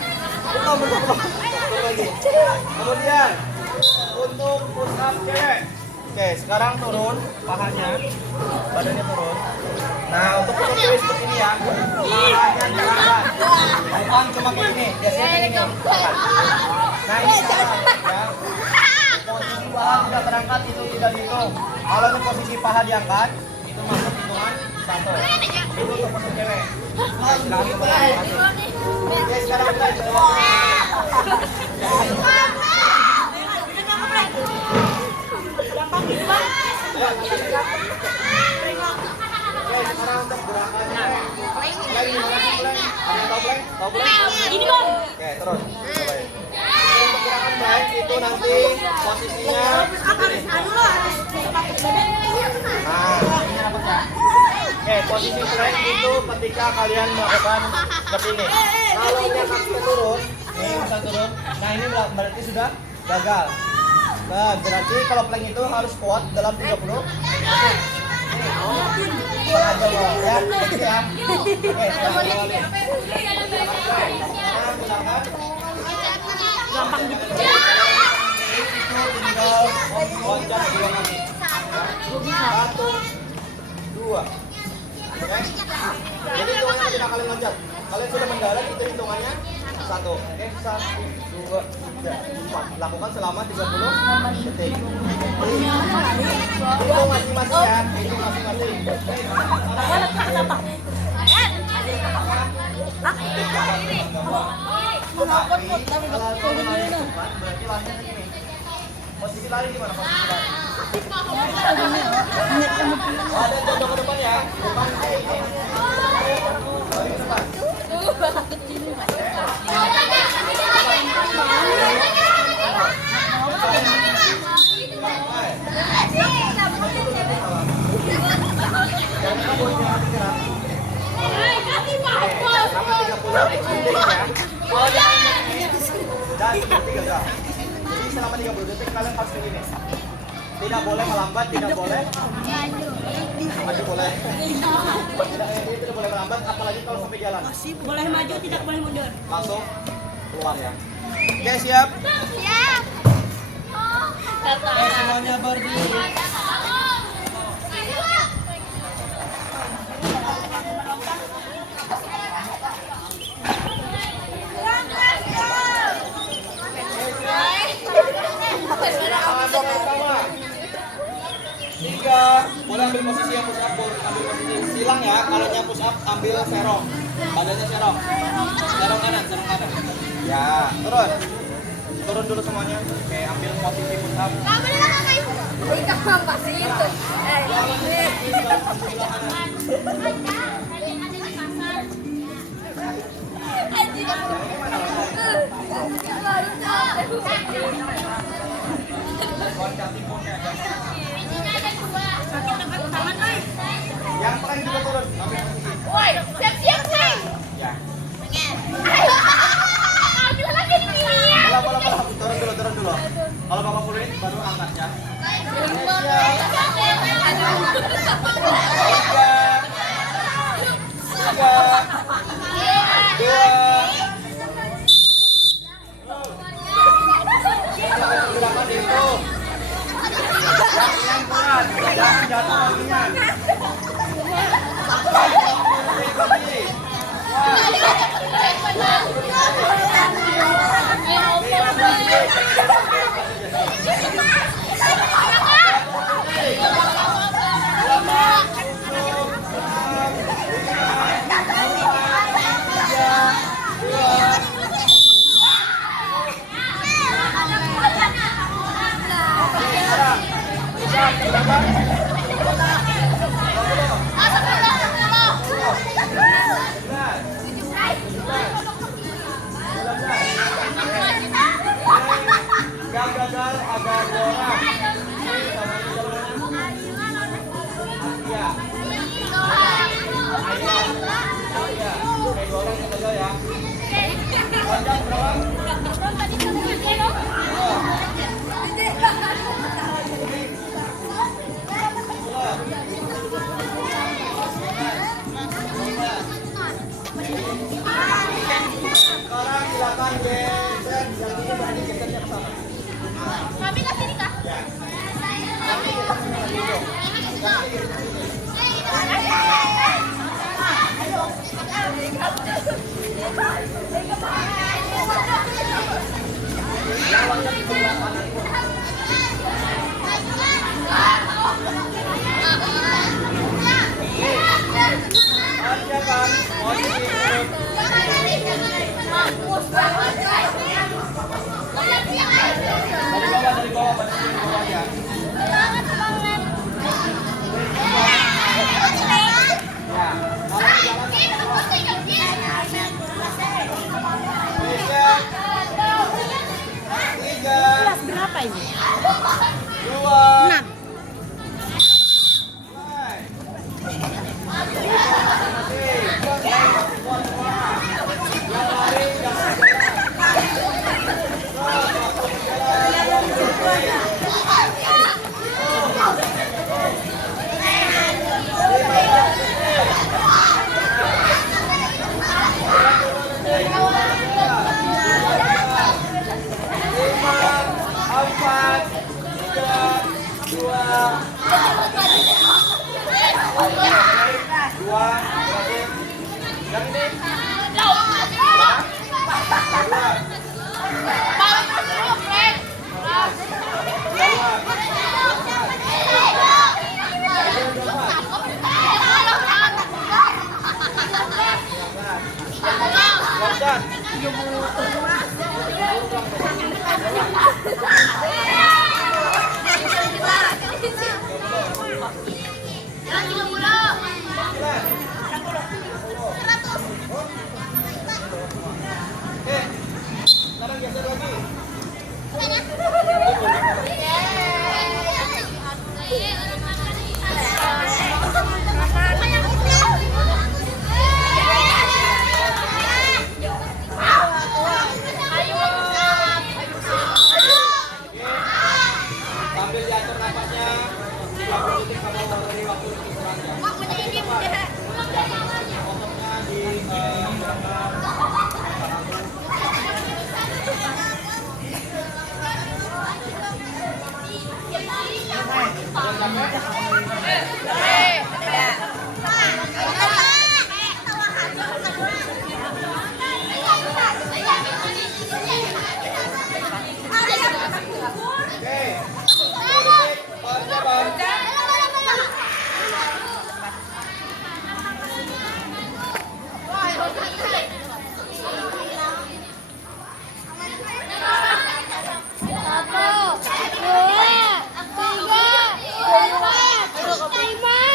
Belum lagi. Kemudian untuk push up cewek. Oke, sekarang turun pahanya, badannya turun. Nah, untuk push up cewek seperti ini ya, pahanya diangkat. Bukan cuma kayak gini, biasanya kayak gini. Nah, ini salah ya. Posisi paha tidak terangkat itu tidak dihitung. Kalau untuk posisi paha diangkat, itu masuk hitungan 1. Itu untuk push up cewek. Nah, silakan kembali. Oke, sekarang mulai. Oke, sekarang untuk gerakannya. Plank gimana sih plank? Ada yang tahu plank? Tahu plank? Ini bang. Oke, terus. Cobain. Oke, untuk gerakan plank itu nanti posisinya begini. Nah, ini apa ya? Oke, posisi plank itu ketika kalian melakukan seperti ini. Kalau dia sampai turun, ini bisa turun. Nah, ini berarti sudah gagal. Nah, berarti kalau plank itu harus kuat dalam 30 detik. Aja loh, ya. Gitu ya. Oke, silakan. Gampang gitu. Itu tinggal loncat 2 kali. 1, 2. Oke. Jadi hitungannya tidak kalian loncat. Kalian sudah mendarat itu hitungannya 1. Oke, 1, 2, 3, 4. Lakukan selama 30 detik. Itu masing-masing ya. Itu masing-masing. Berarti larinya begini. Posisi lari gimana? Posisi lari. Ada contoh ke depan ya. Depan ini. Lari ke depan. Dan seperti gagal. Jadi selama 30 detik kalian harus begini. Tidak boleh melambat, tidak boleh maju boleh. Tidak boleh melambat, apalagi kalau sampai jalan. Boleh maju, tidak boleh mundur. Langsung keluar ya. Oke, siap? Siap. Oke, semuanya berdiri. Tiga, boleh ambil posisi yang push up, ambil posisi silang ya. Kalau yang push up ambil serong, badannya serong, serong kanan. Ya, turun dulu semuanya. Oke, ambil posisi push up. Pasti itu. Yang paling juga turun, ambil posisi. Woi, siap-siap nih. Ya. Ambil lagi nih. Bola. Turun dulu. Kalau Bapak puluhin baru angkat ya. Gerakan itu. Yang kuat, jangan jatuh kakinya. Yang gagal agak dorang. Iya. Iya. Oke, dua orang yang gagal ya. Panjang berapa? Sekarang silakan geser, yang ini berani gesernya ke sana. Kami ke sini kah? Ya. Artinya kan, posisi dari bawah, posisi dari bawah ya. Ya, tiga, Kelas berapa ini? dua, 6. Empat, tiga, dua, yang ini. Sekarang geser lagi. Sambil diatur napasnya, 30 detik kamu memberi waktu istirahat ya. Ototnya di Satu, dua, tiga, empat, lima.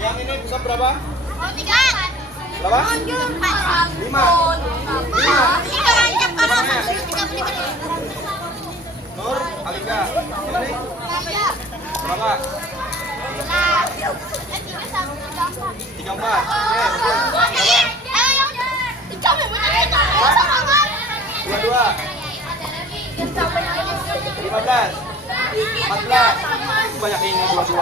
Yang ini pusat berapa? Oh, 3. Berapa? 5. Nur, Alika. Ini berapa? 34. Oke. 22. 15. 14. Banyak ini 22.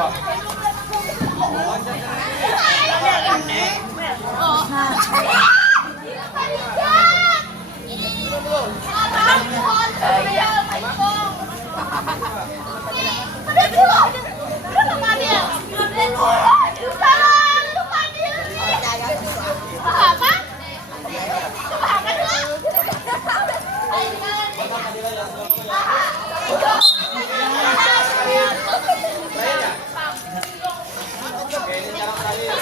Oke, ini cara salin.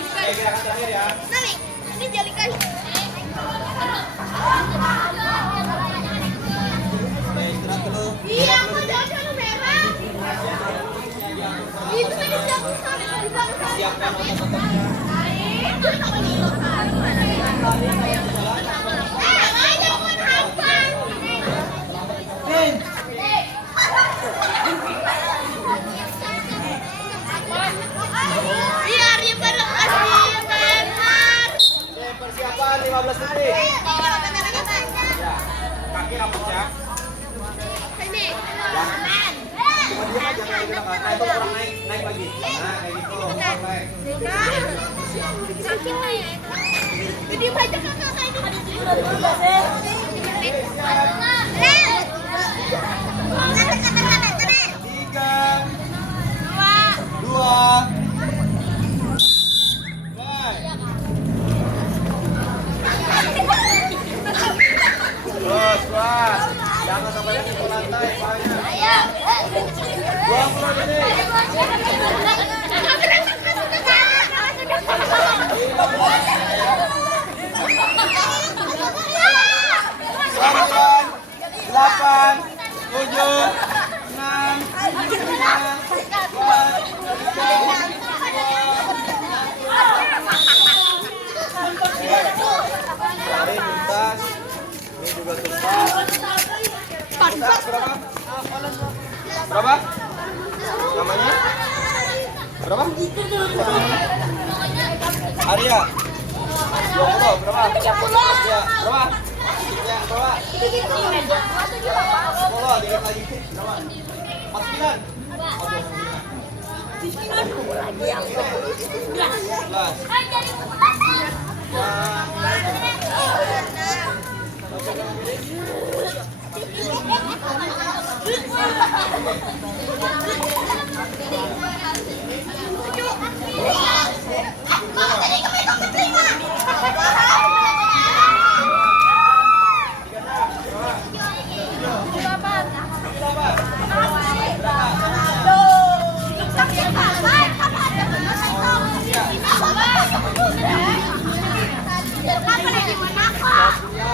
Oke, gerakan terakhir ya. Ini jalikan. Oke, istirahat dulu. Iya, jangan merah. Itu tadi Siapkan otot-ototnya. Biar dia berkasih benar. Oke, persiapan 15 detik. Ya, kaki rambut ya. Ini. Cuma diam aja kayak gitu kan. Nah, itu kurang naik lagi. Nah, kayak gitu. Kurang naik. Sakit nih. Jadi baca kakak kayak gitu. Tiga, dua, terus kuat. Jangan sampai ke lantai, pahanya. 20 detik. 9, 8, 7, 6, 5, 4, 3, Ini tuntas. Ini juga tuntas. Tuntas berapa? Berapa? Namanya? Berapa? Arya. 20 berapa? 30. Ya, berapa? Ya, berapa? 10, dikit lagi. Berapa? 49. Oh, 11.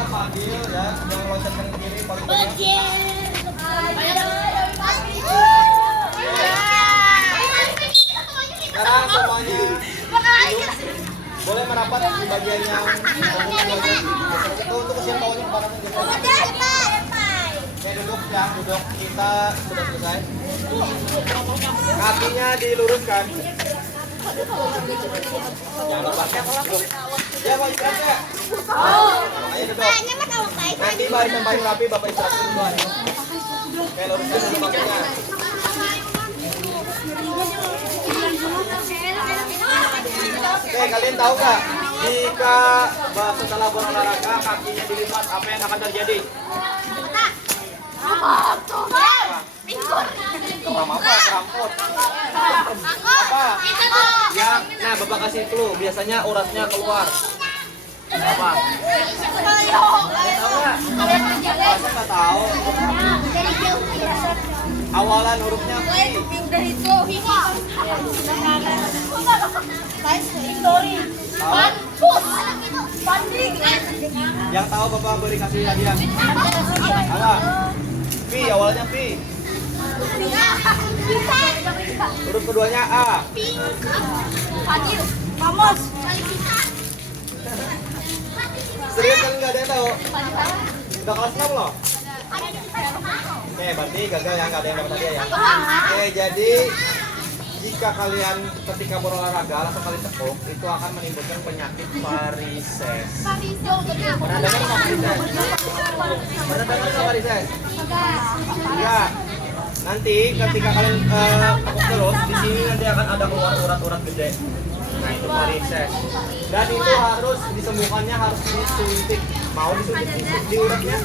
Panggil ya, yang loncatkan ke kiri paling banyak. Sekarang semuanya boleh merapat di bagian yang itu untuk kesian bawahnya kepanasan gitu. Oke, duduk ya, duduk. Kita sudah selesai. Kakinya diluruskan. Jangan lupa duduk. Ya, mau istirahat ya? Ayo duduk. Nanti barisan paling rapi Bapak istirahat dulu. Oke, luruskan dulu kakinya. Oke, kalian tahu nggak? Jika setelah berolahraga kakinya dilipat, apa yang akan terjadi? Kram apa? Kerampot. Apa? Ya, nah Bapak kasih clue. Biasanya uratnya keluar. Apa? Tahu nggak? Masa nggak tahu? Awalan hurufnya P. Yang tahu Bapak beri kasih hadiah. Apa? P, awalnya P. Huruf keduanya A. Fadil. Vamos. Serius kan nggak ada yang tahu? Udah kelas 6 loh. Oke, berarti gagal ya, nggak ada yang dapat hadiah ya. Oke, jadi jika kalian ketika berolahraga langsung kali tepuk, itu akan menimbulkan penyakit varises. Pernah dengar nggak varises? Pernah dengar nggak varises? Ya. Nanti ketika kalian tepuk terus, di sini nanti akan ada keluar urat-urat gede. Nah itu varises. Dan itu harus disembuhkannya harus disuntik. Mau disuntik di uratnya?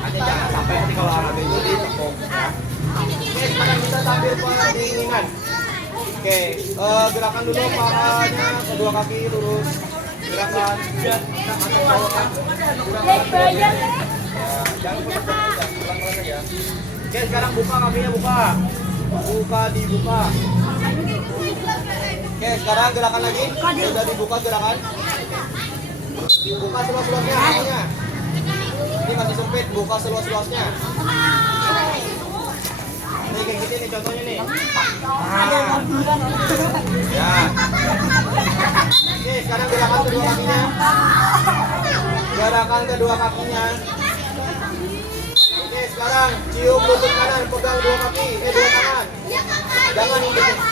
Hanya jangan sampai ketika olahraga itu ditepuk ya. Oke, sekarang kita sambil pendinginan. Oke, gerakan dulu pahanya, kedua kaki lurus. Gerakan atau bawahkan. Gerakan. Ya, jangan pelan-pelan aja. Oke, sekarang buka kakinya, buka. Buka, dibuka. Oke, sekarang gerakan lagi. Sudah dibuka gerakan. Buka seluas-luasnya kakinya. Ini masih sempit, buka seluas-luasnya. Ini kayak gini nih contohnya nih. Ya. Oke, sekarang gerakan kedua kakinya. Gerakan kedua kakinya. Oke, sekarang cium lutut kanan, pegang dua kaki, dua tangan. Jangan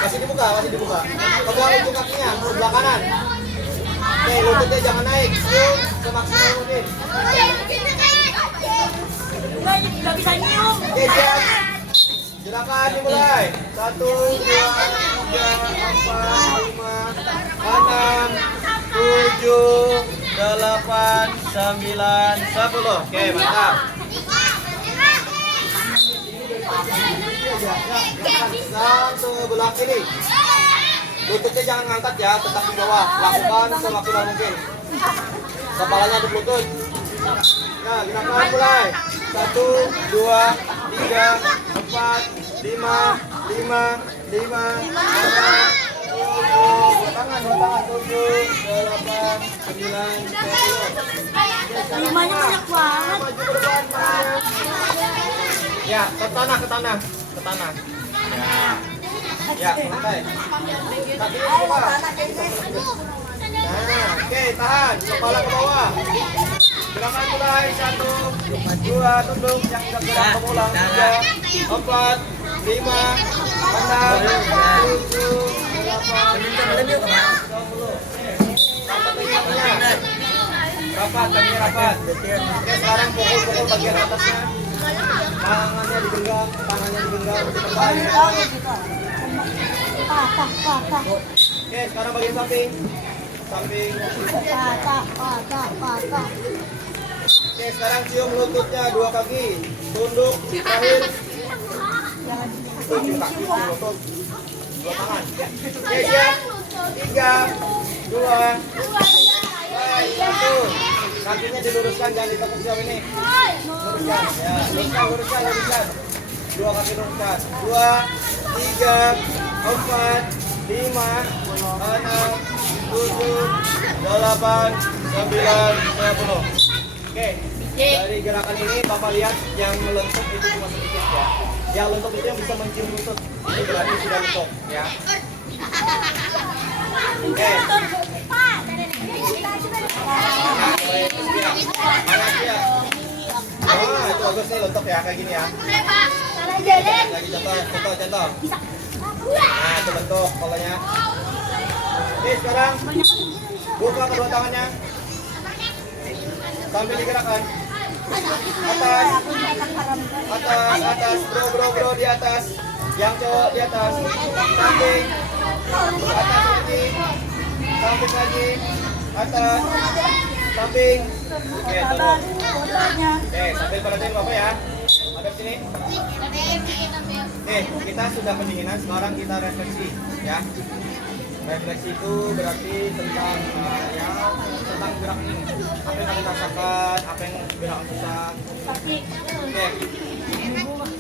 masih dibuka, masih dibuka. Pegang lutut kakinya, sebelah kanan. Oke, lututnya jangan naik, cium semaksimal mungkin. Nggak bisa nyium. Oke, siap. Silakan dimulai. 1, 2, 3, 4, 5, 6, 7, 8, 9, 10. Oke, mantap. Sebelah kiri. Lututnya jangan ngangkat ya, tetap di bawah. Lakukan semaksimal mungkin. Kepalanya di lutut. Nah, gerakan mulai. 1, 2, 3, 4, 5, 6, 7, 8, 9, 10. Limanya banyak banget. Maju ke depan, tangannya. Ya, ke tanah. Ya, santai. Kaki buka. Nah, oke, tahan. Kepala ke bawah. Gerakan mulai. 1, 2, tunduk. Yang tidak gerak mengulang. 3, 4, 5, 6, 7, 8, 10. Rapat, kakinya rapat. Oke, sekarang pukul bagian atasnya. Tangannya digenggam. Oke, sekarang bagian samping. Oke, sekarang cium lututnya, dua kaki. Tunduk, terakhir. Cium kaki, cium lutut. Dua tangan. Oke, siap. 3, 2, 1. Kakinya diluruskan, jangan ditekuk jauh ini. Luruskan, ya. Luruskan. Dua kaki luruskan. 2, 3, 4, 5, 6, 7, 8, 9, 10. Oke. Dari gerakan ini Bapak lihat yang melentuk itu cuma sedikit ya. Yang lentuk itu yang bisa mencium lutut. Itu berarti sudah lentuk ya. Oke. Itu bagus nih lentuk ya, kayak gini ya. Lagi contoh. Nah, itu bentuk polanya. Oke, sekarang buka kedua tangannya. Sambil digerakkan. Atas. Bro di atas. Yang cowok di atas. Samping. Atas lagi. Samping lagi. Atas. Samping. Oke, turun. Oke, sambil perhatiin Bapak ya. Ada sini. Oke, kita sudah pendinginan, sekarang kita refleksi ya. Refleksi itu berarti tentang tentang gerak ini. Apa yang kalian rasakan, apa yang gerak susah. Oke.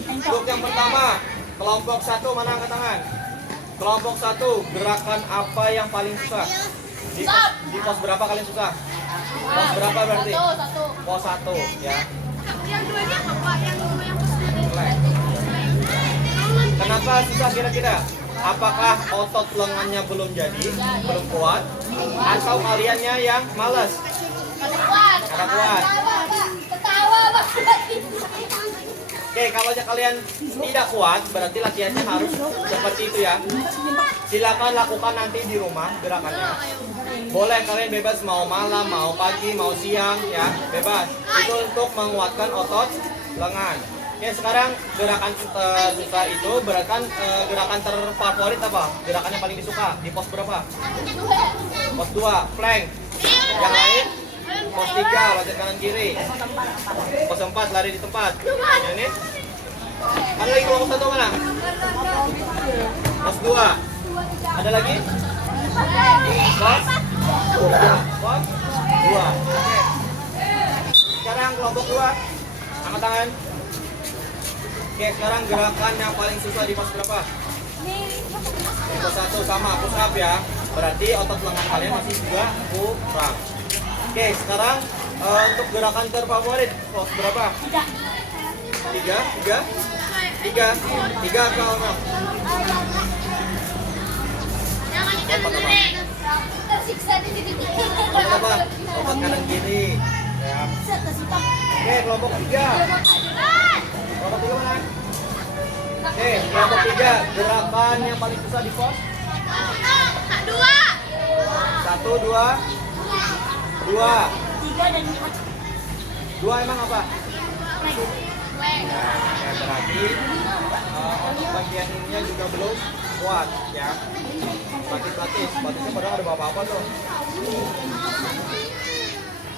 Untuk yang pertama, kelompok 1 mana angkat tangan? Kelompok 1, gerakan apa yang paling susah? Di pos berapa kalian susah? Pos berapa berarti? Pos 1 ya. Yang duanya apa? Yang pos Kenapa Kenapa susah kira-kira? Apakah otot lengannya belum jadi, belum kuat, atau kaliannya yang malas? Kada kuat. Oke, kalau kalian tidak kuat, berarti latihannya harus seperti itu ya. Silakan lakukan nanti di rumah gerakannya. Boleh kalian bebas mau malam, mau pagi, mau siang ya, bebas. Itu untuk menguatkan otot lengan. Oke, sekarang gerakan susah itu gerakan terfavorit apa? Gerakan yang paling disuka di pos berapa? Pos 2, plank. Yang lain? Pos 3, loncat kanan kiri. Pos 4, lari di tempat. Yang ini? Ada lagi kelompok 1 mana? Pos 2. Ada lagi? Pos 2. Oke. Sekarang kelompok 2. Angkat tangan. Oke, sekarang gerakan yang paling susah di pos berapa? Di pos 1 sama push up ya. Berarti otot lengan kalian masih juga kurang. Oke, sekarang untuk gerakan terfavorit pos berapa? 3 kalau enam. Apa? Lompat kanan kiri. Ya. Oke, kelompok 3. Kelompok 3 mana? Oke, kelompok 3. Gerakan yang paling susah di pos? 1, 2. 2 emang apa? Ya, berarti untuk bagian ininya juga belum kuat ya. Batisnya padahal ada apa-apa tuh.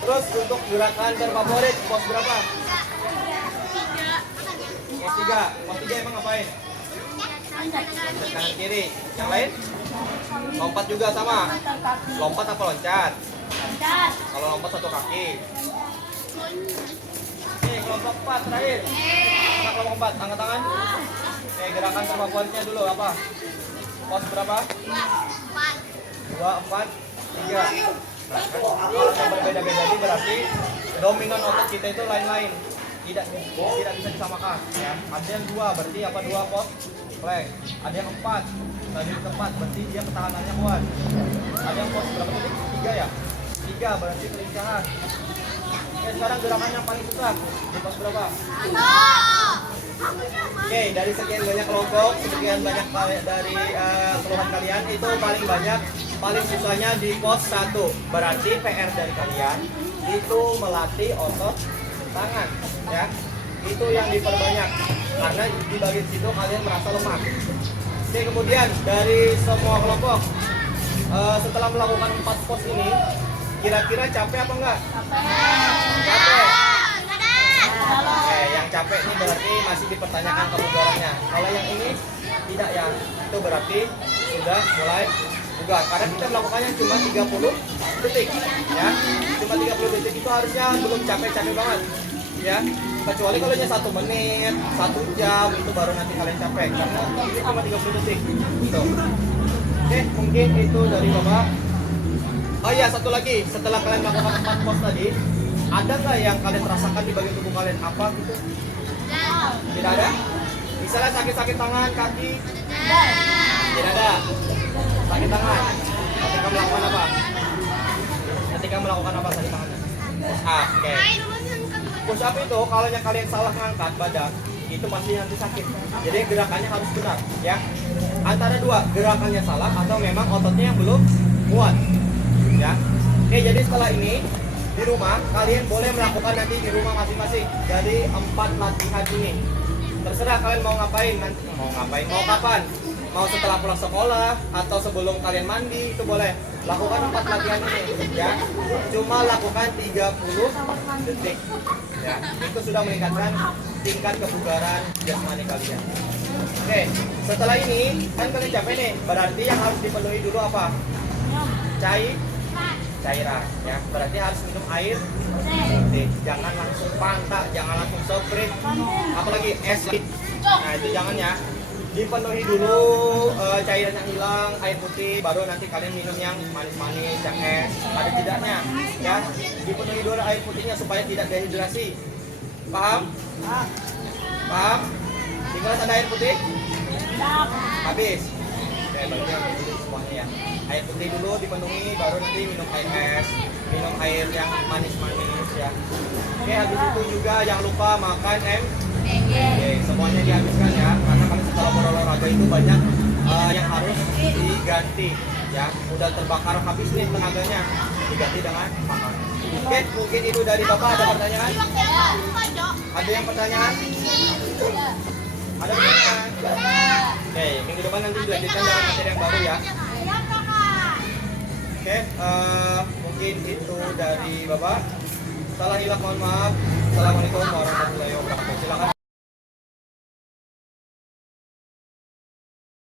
Terus untuk gerakan terfavorit pos berapa? Pos 3. Pos 3 emang ngapain? Kanan kiri. Yang lain? Lompat juga sama. Lompat apa loncat? Kalau lompat 1 kaki. Oke, kelompok 4 terakhir. Nah, kelompok 4, angkat tangan. Oke, gerakan terfavoritnya dulu apa? Pos berapa? 2, 4, 3. Nah, kalau yang berbeda-beda ini berarti dominan otot kita itu lain-lain. Tidak bisa disamakan ya. Ada yang 2, berarti apa? 2 pos plank. Ada yang 4, tadi tempat berarti dia ketahanannya kuat. Ada yang pos berapa tadi? 3 ya? 3 berarti kelincahan. Oke, sekarang gerakan yang paling susah di pos berapa? Oke, dari sekian banyak kelompok, sekian banyak dari keluhan kalian, itu paling susahnya di pos 1. Berarti PR dari kalian itu melatih otot tangan ya. Itu yang diperbanyak karena di bagian situ kalian merasa lemah. Oke, kemudian dari semua kelompok setelah melakukan 4 pos ini, kira-kira capek apa enggak? Capek. Oke, yang capek ini berarti masih dipertanyakan kebugarannya. Kalau yang ini tidak ya, itu berarti sudah mulai bugar. Karena kita melakukannya cuma 30 detik ya. Cuma 30 detik itu harusnya belum capek-capek banget ya. Kecuali kalau hanya 1 menit, 1 jam itu baru nanti kalian capek. Karena ini cuma 30 detik. Gitu. Oke, mungkin itu dari Bapak. Oh iya, satu lagi, setelah kalian melakukan 4 pos tadi, ada nggak yang kalian rasakan di bagian tubuh kalian apa gitu? Tidak ada? Misalnya sakit-sakit tangan, kaki? Tidak ada. Sakit tangan. Ketika melakukan apa? Sakit tangannya? Push up, oke. Push up itu kalau yang kalian salah ngangkat badan, itu masih nanti sakit. Jadi gerakannya harus benar, ya. Antara 2, gerakannya salah atau memang ototnya yang belum kuat. Ya. Oke, jadi setelah ini di rumah kalian boleh melakukan nanti di rumah masing-masing. Jadi 4 latihan ini. Terserah kalian mau ngapain nanti, mau kapan. Mau setelah pulang sekolah atau sebelum kalian mandi itu boleh. Lakukan 4 latihan ini ya. Cuma lakukan 30 detik. Ya, itu sudah meningkatkan tingkat kebugaran jasmani kalian. Oke, setelah ini kan kalian capek nih. Berarti yang harus dipenuhi dulu apa? Cairan ya, berarti harus minum air putih. Jangan langsung Fanta, jangan langsung soft drink, apalagi es. Nah itu jangan ya, dipenuhi dulu cairan yang hilang, air putih, baru nanti kalian minum yang manis-manis, yang es. Ada jedanya ya, dipenuhi dulu air putihnya supaya tidak dehidrasi. Paham? Paham? Di gelas ada air putih? Habis. Oke, berarti yang dulu semuanya ya. Air putih dulu dipenuhi, baru nanti minum air es, minum air yang manis-manis ya. Oke, habis itu juga jangan lupa makan Oke, semuanya dihabiskan ya, karena kalau setelah berolahraga itu banyak yang harus diganti ya. Udah terbakar habis nih tenaganya, diganti dengan makan. Oke, mungkin itu dari Bapak. Ada pertanyaan? Ada yang pertanyaan? Ada pertanyaan? Oke, minggu depan nanti dilanjutkan dengan materi yang baru ya. Oke, mungkin itu dari Bapak. Salah hilaf mohon maaf. Assalamualaikum warahmatullahi wabarakatuh. Silakan.